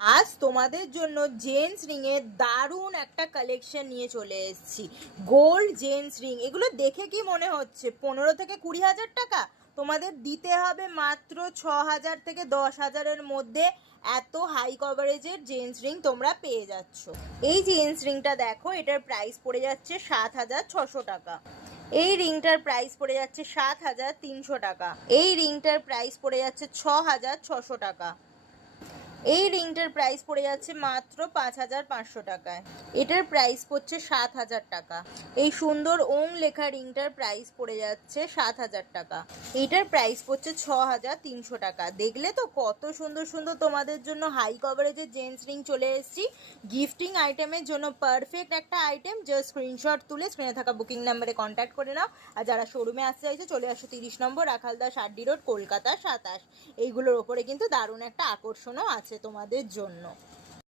আজ তোমাদের জন্য জেন্টস রিং এর দারুণ একটা কালেকশন নিয়ে চলে এসেছি। গোল্ড জেন্টস রিং, এগুলো দেখে কি মনে হচ্ছে 15 থেকে 20 হাজার টাকা? তোমাদের দিতে হবে মাত্র 6 হাজার থেকে 10 হাজারের মধ্যে। এত হাই কভারেজের জেন্টস রিং তোমরা পেয়ে যাচ্ছ। এই জেন্টস রিংটা দেখো, এটার প্রাইস পড়ে যাচ্ছে 7,600 টাকা। এই রিংটার প্রাইস পড়ে যাচ্ছে 7,300 টাকা। এই রিংটার প্রাইস পড়ে যাচ্ছে 6,600 টাকা। এই রিংটার প্রাইস পড়ে যাচ্ছে মাত্র 5,500 টাকায়। এটার প্রাইস পড়ছে 7,000 টাকা। এই সুন্দর ওম লেখা রিংটার প্রাইস পড়ে যাচ্ছে 7,000 টাকা। এটার প্রাইস পড়ছে 6,300 টাকা। দেখলে তো কত সুন্দর সুন্দর তোমাদের জন্য হাই কভারেজের জেন্টস রিং চলে এসেছি। গিফটিং আইটেমের জন্য পারফেক্ট একটা আইটেম। জাস্ট স্ক্রিনশট তুলে স্ক্রিনে থাকা বুকিং নাম্বারে কন্ট্যাক্ট করে নাও। আর যারা শোরুমে আসতে চাইছে চলে আসো 30 নম্বর রাখালদাস আড্ডি রোড, কলকাতা 27। এইগুলোর ওপরে কিন্তু দারুণ একটা আকর্ষণও আছে তোমাদের জন্য।